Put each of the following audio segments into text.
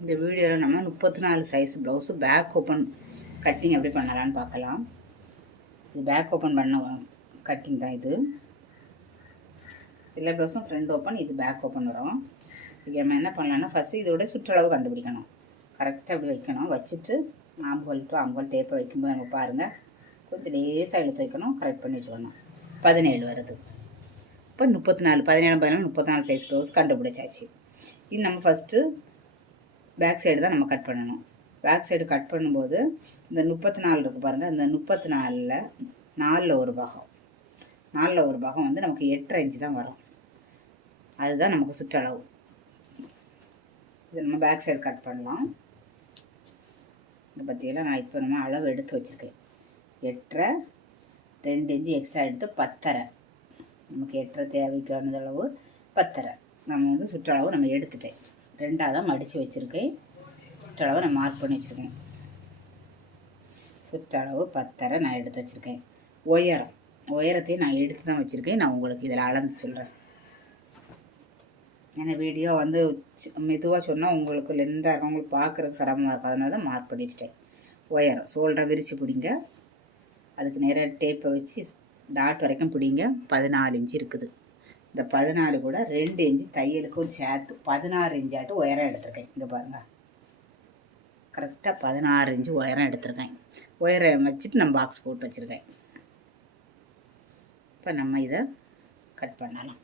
இந்த வீடியோவில் நம்ம 34 size blouse back open cutting எப்படி பண்ணலான்னு பார்க்கலாம். இது பேக் ஓப்பன் பண்ண கட்டிங் தான். இது எல்லா ப்ளவுஸும் ஃப்ரண்ட் ஓப்பன், இது பேக் ஓப்பன் வரும். இதுக்கு நம்ம என்ன பண்ணலான்னா ஃபஸ்ட்டு இதோட சுற்றளவு கண்டுபிடிக்கணும். கரெக்டாக அப்படி வைக்கணும். வச்சுட்டு ஆம்புகோல் டு ஆம்புகோல் டேப்பை வைக்கும்போது நம்ம பாருங்கள் கொஞ்சம் லேசாக இழுத்து வைக்கணும். கரெக்ட் பண்ணி வச்சுக்கணும். 17 வருது. இப்போ 34 17 17 34 சைஸ் ப்ளவுஸ் கண்டுபிடிச்சாச்சு. இது நம்ம ஃபஸ்ட்டு பேக் சைடு தான் நம்ம கட் பண்ணணும். பேக் சைடு கட் பண்ணும்போது இந்த 34 இருக்குது பாருங்கள். இந்த 34ல் 4ல் ஒரு பாகம், 4ல் ஒரு பாகம் வந்து நமக்கு 8.5 இன்ச்சு தான் வரும். அதுதான் நமக்கு சுற்றளவு. இது நம்ம பேக் சைடு கட் பண்ணலாம். இதை பற்றியெல்லாம் நான் இப்போ நம்ம அளவு எடுத்து வச்சுருக்கேன். 8.5 2 இன்ச்சு எக்ஸ்ட்ரா எடுத்து 10.5. நமக்கு 8.5 தேவைக்கானது அளவு 10.5. நம்ம வந்து சுற்றளவு நம்ம எடுத்துட்டேன். 2ஆக தான் மடித்து வச்சுருக்கேன். சுற்றளவு நான் மார்க் பண்ணி வச்சுருக்கேன். சுற்றளவு 10.5 நான் எடுத்து வச்சுருக்கேன். உயரத்தையும் நான் எடுத்து தான் வச்சுருக்கேன். நான் உங்களுக்கு இதில் அளந்து சொல்கிறேன். ஏன்னா வீடியோ வந்து மெதுவாக சொன்னால் உங்களுக்கு லெந்தாக இருக்கும், உங்களுக்கு பார்க்குறதுக்கு சிரமமாக இருக்கும். அதனால தான் மார்க் பண்ணி வச்சுட்டேன். உயரம் ஷோல்டரை விரித்து பிடிங்க. அதுக்கு நேராக டேப்பை வச்சு டாட் வரைக்கும் பிடிங்க. 14 இன்ச்சு இருக்குது. இந்த 14 கூட 2 இன்ச்சு தையலுக்கும் சேர்த்து 16 இன்ச்சாட்டு உயரம் எடுத்திருக்கேன். இங்கே பாருங்கள், கரெக்டாக 16 இன்ச்சு உயரம் எடுத்திருக்கேன். உயரம் வச்சுட்டு நான் பாக்ஸ் போட்டு வச்சுருக்கேன். இப்போ நம்ம இதை கட் பண்ணலாம்.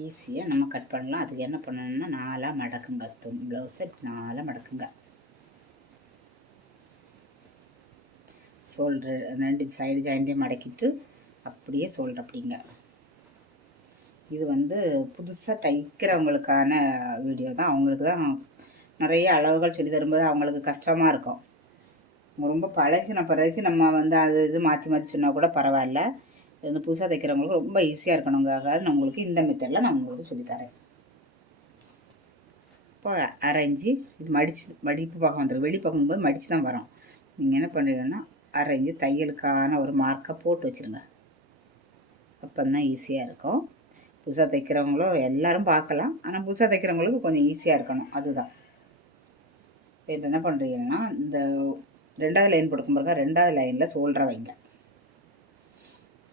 ஈஸியாக நம்ம கட் பண்ணலாம். அதுக்கு என்ன பண்ணணும்னா 4ஆக மடக்குங்க. ப்ளவுஸை 4ஆக மடக்குங்க. ஷோல்டர் 2 சைடு ஜாயிண்ட்டையும் மடக்கிட்டு அப்படியே ஷோல்டர் அப்படிங்க. இது வந்து புதுசாக தைக்கிறவங்களுக்கான வீடியோ தான். அவங்களுக்கு தான் நிறைய அளவுகள் சொல்லி தரும்போது அவங்களுக்கு கஷ்டமாக இருக்கும். ரொம்ப பழகின பிறகு நம்ம வந்து அது இது மாற்றி மாற்றி சொன்னால் கூட பரவாயில்ல. இது வந்து புதுசாக தைக்கிறவங்களுக்கு ரொம்ப ஈஸியாக இருக்கணுங்காக நான் உங்களுக்கு இந்த மெத்தடில் நான் உங்களுக்கு சொல்லித்தரேன். இப்போ 1/2 இன்ச்சு இது மடிப்பு பக்கம் வந்துடும். வெளி பார்க்கும்போது மடித்து தான் வரும். நீங்கள் என்ன பண்ணுறீங்கன்னா 1/2 இன்ச்சு தையலுக்கான ஒரு மார்க்கை போட்டு வச்சுருங்க. அப்போ தான் ஈஸியாக இருக்கும். புதுசாக தைக்கிறவங்களும் எல்லோரும் பார்க்கலாம். ஆனால் புதுசாக தைக்கிறவங்களுக்கு கொஞ்சம் ஈஸியாக இருக்கணும். அதுதான் என்ன பண்ணுறீங்கன்னா இந்த 2வது லைன் போட்டுக்கும் பிறகு 2வது லைனில் ஷோல்டரை வைங்க.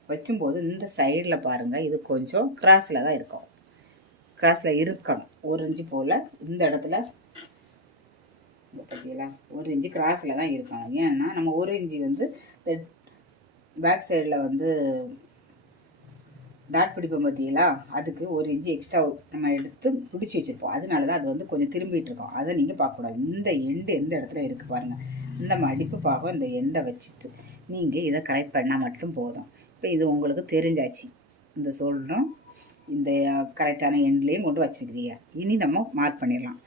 வைக்கும்போது இந்த சைடில் பாருங்கள், இது கொஞ்சம் கிராஸில் தான் இருக்கும். கிராஸில் இருக்கணும். 1 இன்ச்சு போல் இந்த இடத்துல பார்த்தீங்களா, 1 இன்ச்சு கிராஸில் தான் இருக்கணும். ஏன்னா நம்ம 1 இன்ச்சு வந்து பேக் சைடில் வந்து டாட் பிடிப்போம் பார்த்தீங்களா, அதுக்கு 1 இன்ச்சு எக்ஸ்ட்ரா நம்ம எடுத்து பிடிச்சி வச்சுருப்போம். அதனால தான் அது வந்து கொஞ்சம் திரும்பிகிட்டு இருக்கோம். அதை நீங்கள் பார்க்கக்கூடாது. இந்த எண்டு எந்த இடத்துல இருக்குது பாருங்கள், இந்த மடிப்பு பாகம் இந்த எண்டை வச்சுட்டு நீங்கள் இதை கரெக்ட் பண்ணால் மட்டும் போதும். இப்போ இது உங்களுக்கு தெரிஞ்சாச்சு. இந்த ஷோல்டரும் இந்த கரெக்டான எண்ட்லேயும் கொண்டு வச்சுருக்கிறீங்க. இனி நம்ம மார்க் பண்ணிடலாம்.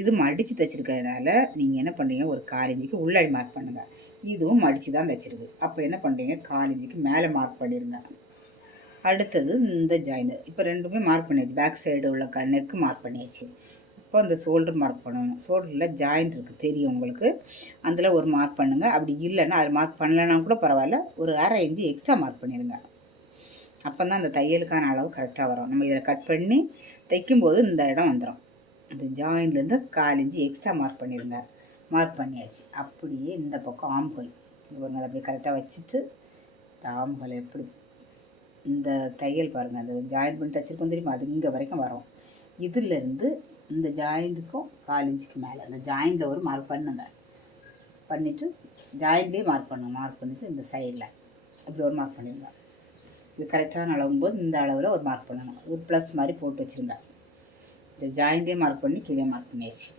இது மடித்து தைச்சிருக்கிறதுனால நீங்கள் என்ன பண்ணுறீங்க, ஒரு 1/4 இன்ச்சுக்கு உள்ளாடி மார்க் பண்ணுங்கள். இதுவும் மடித்து தான் தைச்சிருக்கு. அப்போ என்ன பண்ணுறீங்க, 1/4 இன்ச்சுக்கு மேலே மார்க் பண்ணிடுங்க. அடுத்தது இந்த ஜாயின். இப்போ ரெண்டுமே மார்க் பண்ணியாச்சு. பேக் சைடு உள்ள நெக்கு மார்க் பண்ணியாச்சு. இப்போ அந்த ஷோல்டர் மார்க் பண்ணணும். ஷோல்டரில் ஜாயிண்ட் இருக்குது தெரியும் உங்களுக்கு. அதில் ஒரு மார்க் பண்ணுங்கள். அப்படி இல்லைன்னா அது மார்க் பண்ணலைன்னா கூட பரவாயில்ல, ஒரு 1/2 இன்ச்சு எக்ஸ்ட்ரா மார்க் பண்ணிடுங்க. அப்போ தான் அந்த தையலுக்கான அளவு கரெக்டாக வரும். நம்ம இதை கட் பண்ணி தைக்கும்போது இந்த இடம் வந்துடும். இந்த ஜாயின்லேருந்து 1/4 இன்ச்சு எக்ஸ்ட்ரா மார்க் பண்ணிடுங்க. மார்க் பண்ணியாச்சு. அப்படியே இந்த பக்கம் ஆம்ஹோல் அதை அப்படியே கரெக்டாக வச்சுட்டு இந்த ஆம்ஹோல் எப்படி இந்த தையல் பாருங்கள், அந்த ஜாயின் பண்ணி தைச்சிருக்கோம் தெரியுமா, அது இங்கே வரைக்கும் வரும். இதிலேருந்து இந்த ஜாயிண்ட்டுக்கும் 1/4 இன்ச்சுக்கு மேலே அந்த ஜாயிண்டில் ஒரு மார்க் பண்ணுங்கள். பண்ணிவிட்டு ஜாயிண்ட்லேயே மார்க் பண்ணுங்கள். மார்க் பண்ணிவிட்டு இந்த சைடில் இப்படி ஒரு மார்க் பண்ணிடுங்க. இது கரெக்டான அளவும்போது இந்த அளவில் ஒரு மார்க் பண்ணணும். ஒரு ப்ளஸ் மாதிரி போட்டு வச்சுருங்க. இந்த ஜாயிண்ட்லேயே மார்க் பண்ணி கீழே மார்க் பண்ணியாச்சு.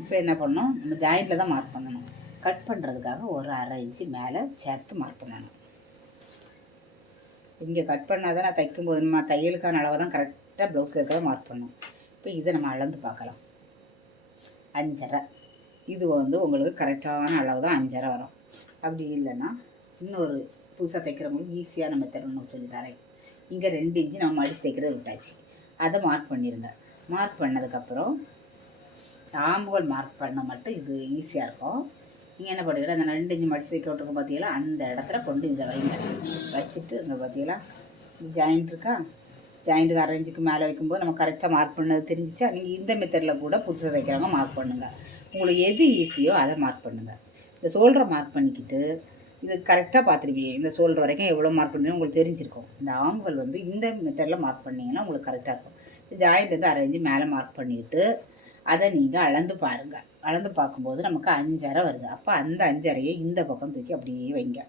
இப்போ என்ன பண்ணணும், நம்ம ஜாயிண்டில் தான் மார்க் பண்ணணும். கட் பண்ணுறதுக்காக ஒரு 1/2 இன்ச்சு மேலே சேர்த்து மார்க் பண்ணணும். இங்கே கட் பண்ணால் தான் நான் தைக்கும்போது நம்ம தையலுக்கான அளவை தான் கரெக்டாக ப்ளவுஸில் இருக்கிறத மார்க் பண்ணணும். இப்போ இதை நம்ம அளந்து பார்க்கலாம். 5.5. இது வந்து உங்களுக்கு கரெக்டான அளவு தான் 5.5 வரும். அப்படி இல்லைன்னா இன்னொரு புதுசாக தைக்கிறவங்களுக்கு ஈஸியான மெத்தட் ஒன்று சொல்லி தரேன். இங்கே 2 இன்ச்சு நம்ம மடித்து தைக்கிறத விட்டாச்சு. அதை மார்க் பண்ணிடுங்க. மார்க் பண்ணதுக்கப்புறம் ஆம்புகள் மார்க் பண்ண மட்டும் இது ஈஸியாக இருக்கும். நீங்கள் என்ன பண்ணுறீங்கன்னா அந்த 2 இன்ச்சு மடிச்சு தைக்க விட்ருக்கோம் பார்த்தீங்களா, அந்த இடத்துல கொண்டு இதை வைங்க. வச்சுட்டு இங்கே பார்த்தீங்களா ஜாயிண்ட் இருக்கா, ஜாயிண்ட்டுக்கு 1/2 இன்ச்சுக்கு மேலே வைக்கும்போது நம்ம கரெக்டாக மார்க் பண்ணது தெரிஞ்சிச்சா. நீங்கள் இந்த மெத்தடில் கூட புதுசாக தைக்கிறவங்க மார்க் பண்ணுங்கள். உங்களுக்கு எது ஈஸியோ அதை மார்க் பண்ணுங்கள். இந்த ஷோல்டரை மார்க் பண்ணிக்கிட்டு இது கரெக்டாக பார்த்துருப்பீங்க. இந்த ஷோல்டர் வரைக்கும் எவ்வளோ மார்க் பண்ணணும் உங்களுக்கு தெரிஞ்சிருக்கும். இந்த ஆம்கள் வந்து இந்த மெத்தடில் மார்க் பண்ணிங்கன்னா உங்களுக்கு கரெக்டாக இருக்கும். இந்த ஜாயிண்ட் வந்து 1/2 இன்ச்சு மேலே மார்க் பண்ணிவிட்டு அதை நீங்கள் அளந்து பாருங்கள். அளந்து பார்க்கும்போது நமக்கு 5.5 வருது. அப்போ அந்த 5.5 இந்த பக்கம் தூக்கி அப்படியே வைங்க.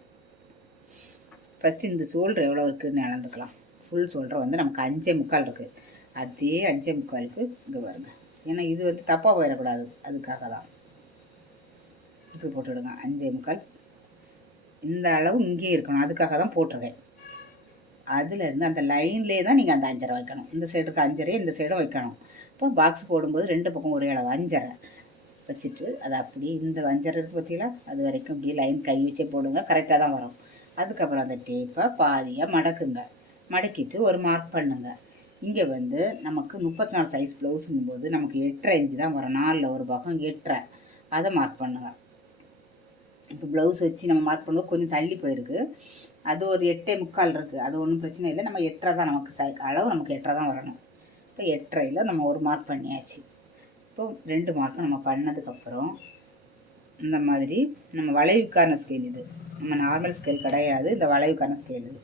ஃபஸ்ட்டு இந்த ஷோல்டர் எவ்வளோ இருக்குதுன்னு அளந்துக்கலாம். ஃபுல் ஷோல்டர் வந்து நமக்கு 5.25 இருக்குது. அதே 5.25க்கு இங்கே வருங்க. ஏன்னா இது வந்து தப்பாக போயிடக்கூடாது, அதுக்காக தான் இப்படி போட்டுவிடுங்க. 5.25 இந்த அளவு இங்கேயே இருக்கணும், அதுக்காக தான் போட்டுருவேன். அதுலேருந்து அந்த லைன்லேயே தான் நீங்கள் அந்த 5.5 வைக்கணும். இந்த சைடுக்கு 5.5 இந்த சைடும் வைக்கணும். இப்போ பாக்ஸ் போடும்போது 2 பக்கம் ஒரே அளவு 5.5 வச்சுட்டு அதை அப்படியே இந்த 5.5 இருக்குது பார்த்தீங்களா, அது வரைக்கும் அப்படியே லைன் கை வச்சே போடுங்க, கரெக்டாக தான் வரும். அதுக்கப்புறம் அந்த டேப்பை பாதியாக மடக்குங்க. மடக்கிட்டு ஒரு மார்க் பண்ணுங்க. இங்கே வந்து நமக்கு 34 சைஸ் ப்ளவுஸுங்கும் போது நமக்கு 8.5 இன்ச்சு தான் வரும். 4ல் ஒரு பக்கம் 8.5 அதை மார்க் பண்ணுங்கள். இப்போ ப்ளவுஸ் வச்சு நம்ம மார்க் பண்ணும்போது கொஞ்சம் தள்ளி போயிருக்கு. அது ஒரு 8.25 இருக்குது. அது ஒன்றும் பிரச்சனை இல்லை. நம்ம 8.5 தான் நமக்கு அளவு நமக்கு 8.5 தான் வரணும். இப்போ 8.5ல் நம்ம ஒரு மார்க் பண்ணியாச்சு. இப்போ 2 மார்க்கும் நம்ம பண்ணதுக்கப்புறம் இந்த மாதிரி நம்ம வளைவுக்கான ஸ்கேல் இது, நம்ம நார்மல் ஸ்கேல் கிடையாது, இந்த வளைவுக்கான ஸ்கேல் இது.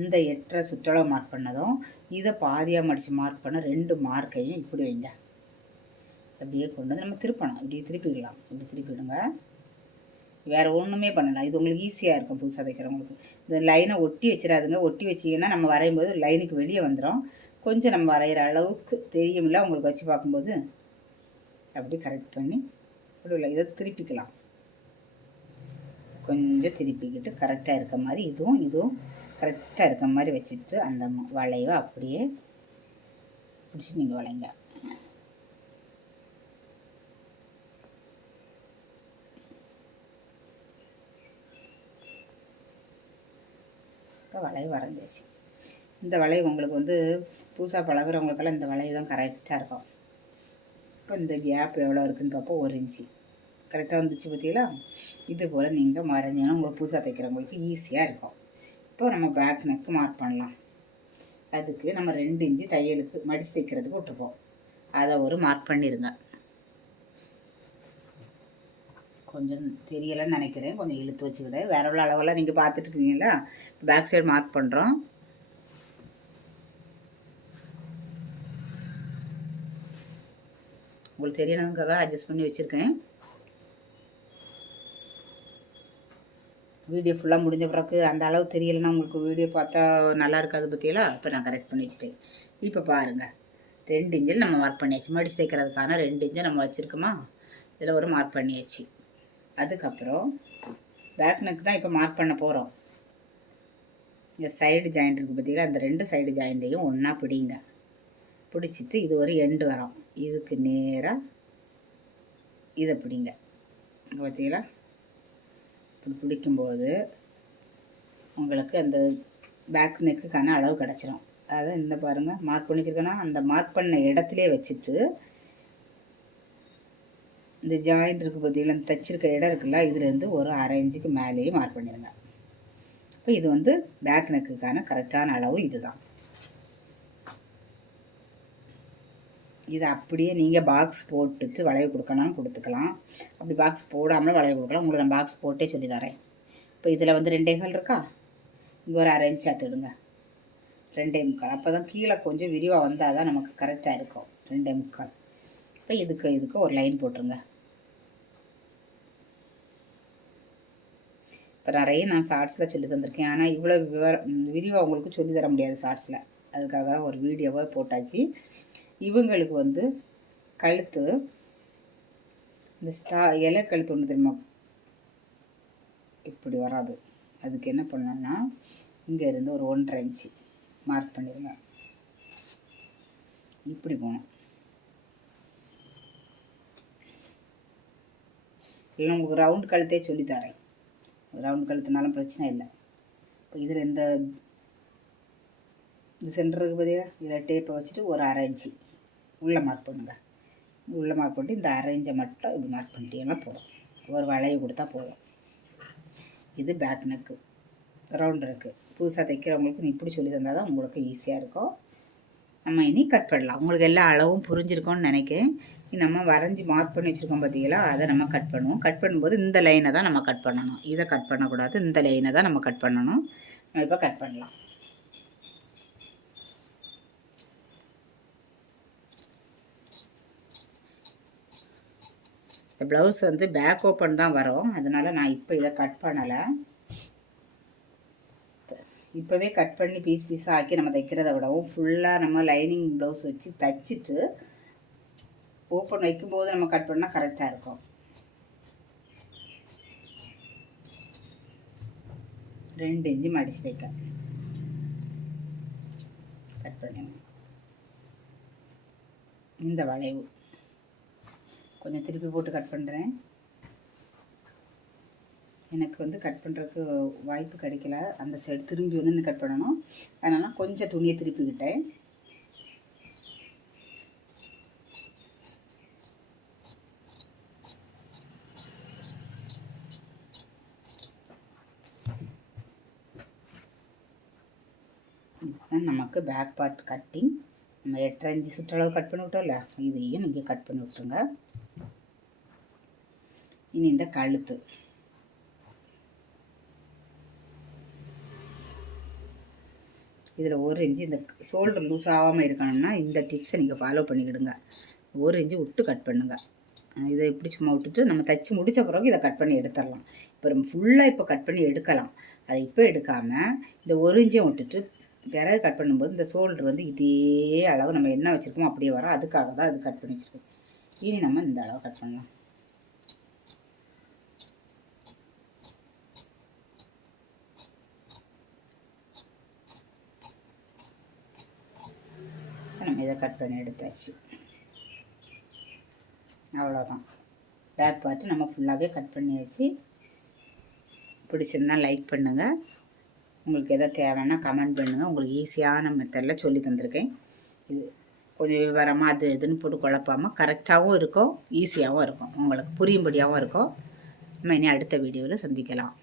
இந்த 8.5 சுற்றளவு மார்க் பண்ணதும் இதை பாதியாக மடித்து மார்க் பண்ண 2 மார்க்கையும் இப்படி வைங்க. அப்படியே கொண்டு வந்து நம்ம திருப்பணும். இப்படி திருப்பிக்கலாம். இப்படி திருப்பிடுங்க. வேறு ஒன்றுமே பண்ணலாம். இது உங்களுக்கு ஈஸியாக இருக்கும் புதுசாக தைக்கிறவங்களுக்கு. இந்த லைனை ஒட்டி வச்சிடாதுங்க. ஒட்டி வச்சிங்கன்னா நம்ம வரையும்போது லைனுக்கு வெளியே வந்துடும். கொஞ்சம் நம்ம வரைகிற அளவுக்கு தெரியுமில்ல உங்களுக்கு வச்சு பார்க்கும்போது, அப்படி கரெக்ட் பண்ணி இப்படி இல்லை இதை திருப்பிக்கலாம். கொஞ்சம் திருப்பிக்கிட்டு கரெக்டாக இருக்க மாதிரி இதுவும் கரெக்டாக இருக்க மாதிரி வச்சுட்டு அந்த வளைவை அப்படியே பிடிச்சி நீங்கள் வளைங்க. வளைவு வரைஞ்சிச்சு. இந்த வளைவு உங்களுக்கு வந்து புதுசாக பழகுறவங்களுக்கெல்லாம் இந்த வளைவு தான் கரெக்டாக இருக்கும். இப்போ இந்த கேப் எவ்வளோ இருக்குன்னு பார்ப்போம். 1 இன்ச்சு கரெக்டாக வந்துச்சு பார்த்தீங்களா. இது போல் நீங்கள் வரைஞ்சிங்கன்னா உங்களுக்கு புதுசாக தைக்கிறவங்களுக்கு ஈஸியாக இருக்கும். இப்போ நம்ம பேக் நெக்கு மார்க் பண்ணலாம். அதுக்கு நம்ம 2 இன்ச்சு தையலுக்கு மடித்து தைக்கிறதுக்கு விட்டுருப்போம். அதை ஒரு மார்க் பண்ணிடுங்க. கொஞ்சம் தெரியலைன்னு நினைக்கிறேன், கொஞ்சம் இழுத்து வச்சுக்கிட்டேன். வேற உள்ள அளவெல்லாம் நீங்கள் பார்த்துட்டு இருக்கீங்களா. பேக் சைடு மார்க் பண்ணுறோம். உங்களுக்கு தெரியணுங்காக அட்ஜஸ்ட் பண்ணி வச்சுருக்கேன். வீடியோ ஃபுல்லாக முடிஞ்ச பிறகு அந்த அளவு தெரியலைன்னா உங்களுக்கு வீடியோ பார்த்தா நல்லா இருக்காது பற்றியெல்லாம். இப்போ நான் கரெக்ட் பண்ணி வச்சுட்டேன். இப்போ பாருங்கள், 2 இன்ச்சில் நம்ம மார்க் பண்ணியாச்சு. மடிச்சு தைக்கிறதுக்கான 2 இன்ச்சை நம்ம வச்சுருக்கோமா, இதில் ஒரு மார்க் பண்ணியாச்சு. அதுக்கப்புறம் பேக் நெக் தான் இப்போ மார்க் பண்ண போகிறோம். இந்த சைடு ஜாயிண்ட் இருக்குது பார்த்தீங்களா, அந்த 2 சைடு ஜாயிண்ட்டையும் ஒன்றா பிடிங்க. பிடிச்சிட்டு இது ஒரு எண்டு வரும். இதுக்கு நேராக இதை பிடிங்க. பார்த்தீங்களா, இப்படி பிடிக்கும்போது உங்களுக்கு அந்த பேக் நெக்குக்கான அளவு கிடச்சிரும். அதை இந்த பாருங்கள் மார்க் பண்ணி வச்சுருக்கேன்னா அந்த மார்க் பண்ண இடத்துலே வச்சுட்டு இந்த ஜாயிண்ட் இருக்குது பார்த்தீங்களா, இந்த தச்சிருக்க இடம் இருக்குல்ல, இதுலேருந்து ஒரு 1/2 இன்ச்சுக்கு மேலேயே மார்க் பண்ணிடுங்க. இப்போ இது வந்து பேக் நெக்குக்கான கரெக்டான அளவு இது தான். இதை அப்படியே நீங்கள் பாக்ஸ் போட்டுட்டு வளைவு கொடுக்கணும் கொடுத்துக்கலாம். அப்படி பாக்ஸ் போடாமல் வளைவு கொடுக்கலாம். உங்களுக்கு நான் பாக்ஸ் போட்டே சொல்லி தரேன். இப்போ இதில் வந்து 2.25 இருக்கா, இங்கே ஒரு 1/2 இன்ச் சேர்த்துடுங்க. 2.25. அப்போ தான் கீழே கொஞ்சம் விரிவாக வந்தால் தான் நமக்கு கரெக்டாக இருக்கும். 2.25. இப்போ இதுக்கு ஒரு லைன் போட்டுருங்க. இப்போ நிறைய நான் ஷார்ட்ஸில் சொல்லி தந்திருக்கேன். ஆனால் இவ்வளோ விரிவாக உங்களுக்கு சொல்லி தர முடியாது ஷார்ட்ஸில். அதுக்காக தான் ஒரு வீடியோவை போட்டாச்சு. இவங்களுக்கு வந்து கழுத்து இந்த இலை கழுத்து ஒன்று தெரியுமா, இப்படி வராது. அதுக்கு என்ன பண்ணோன்னா இங்கேருந்து ஒரு 1.5 இன்ச்சு மார்க் பண்ணிடுங்க. இப்படி போகணும். இல்லை உங்களுக்கு ரவுண்ட் கழுத்தே சொல்லித்தரேன். ரவுண்ட் கழுத்துனாலும் பிரச்சனை இல்லை. இப்போ இதில் இந்த சென்டருக்கு பார்த்தீங்கன்னா இதில் டேப்பை வச்சுட்டு ஒரு 1/2 இன்ச்சு உள்ளே மார்க் பண்ணுங்கள். உள்ளே மார்க் பண்ணிட்டு இந்த 1/2 இன்ச்சை மட்டும் இப்படி மார்க் பண்ணிட்டீங்கன்னா போதும். ஒரு வளைய கொடுத்தா போதும். இது பேக் நெக்கு ரவுண்ட் இருக்குது. புதுசாக தைக்கிறவங்களுக்கு நீ இப்படி சொல்லி தந்தால் தான் உங்களுக்கு ஈஸியாக இருக்கும். நம்ம இனி கட் பண்ணலாம். உங்களுக்கு எல்லா அளவும் புரிஞ்சிருக்கோன்னு நினைக்கிறேன். நம்ம வரைஞ்சி மார்க் பண்ணி வச்சுருக்கோம் பார்த்தீங்களா, அதை நம்ம கட் பண்ணுவோம். கட் பண்ணும்போது இந்த லைனை தான் நம்ம கட் பண்ணணும், இதை கட் பண்ணக்கூடாது. இந்த லைனை தான் நம்ம கட் பண்ணணும். நம்ம இப்போ கட் பண்ணலாம். இந்த ப்ளவுஸ் வந்து பேக் ஓப்பன் தான் வரும், அதனால் நான் இப்போ இதை கட் பண்ணலை. இப்போவே கட் பண்ணி பீஸ் பீஸாக ஆக்கி நம்ம தைக்கிறத விடவும் ஃபுல்லாக நம்ம லைனிங் ப்ளவுஸ் வச்சு தைச்சிட்டு ஓப்பன் வைக்கும்போது நம்ம கட் பண்ணால் கரெக்டாக இருக்கும். 2 இன்ச்சு மடித்து தைக்க கட் பண்ணுங்க. இந்த வளைவு கொஞ்சம் திருப்பி போட்டு கட் பண்ணுறேன். எனக்கு வந்து கட் பண்ணுறதுக்கு வாய்ப்பு கிடைக்கல, அந்த சைடு திரும்பி வந்து கட் பண்ணணும். அதனால் கொஞ்சம் துணியை திருப்பிக்கிட்டேன். இதுதான் நமக்கு பேக் பார்ட் கட்டிங். நம்ம 8.5 இன்ச்சு சுற்றளவு கட் பண்ணி விட்டோம்ல, இதையும் நீங்கள் கட் பண்ணி விட்டுருங்க. இனி இந்த கழுத்து இதில் 1 இன்ச்சு இந்த ஷோல்டர் லூஸ் ஆகாமல் இருக்கணும்னா இந்த டிப்ஸை நீங்கள் ஃபாலோ பண்ணிக்கிடுங்க. 1 இன்ச்சு விட்டு கட் பண்ணுங்கள். இதை இப்படி சும்மா விட்டுட்டு நம்ம தைச்சி முடித்த பிறகு இதை கட் பண்ணி எடுத்துடலாம். இப்போ நம்ம ஃபுல்லாக இப்போ கட் பண்ணி எடுக்கலாம். அதை இப்போ எடுக்காமல் இந்த 1 இன்ச்சையும் விட்டுட்டு பிறகு கட் பண்ணும்போது இந்த ஷோல்டர் வந்து இதே அளவு நம்ம என்ன வச்சுருக்கோமோ அப்படியே வரும். அதுக்காக தான் அது கட் பண்ணி வச்சுருக்கோம். இனி நம்ம இந்த அளவு கட் பண்ணலாம். நம்ம இதை கட் பண்ணி எடுத்தாச்சு. அவ்வளோதான். பேக் பார்த்து நம்ம ஃபுல்லாகவே கட் பண்ணியாச்சு. பிடிச்சிருந்தால் லைக் பண்ணுங்கள். உங்களுக்கு எதாவது தேவைன்னா கமெண்ட் பண்ணுங்கள். உங்களுக்கு ஈஸியான மெத்தடில் சொல்லி தந்திருக்கேன். இது கொஞ்சம் விவரமாக அது இதுன்னு போட்டு குழப்பாமல் கரெக்டாகவும் இருக்கும், ஈஸியாகவும் இருக்கும், உங்களுக்கு புரியும்படியாகவும் இருக்கும். நம்ம இனி அடுத்த வீடியோவில் சந்திக்கலாம்.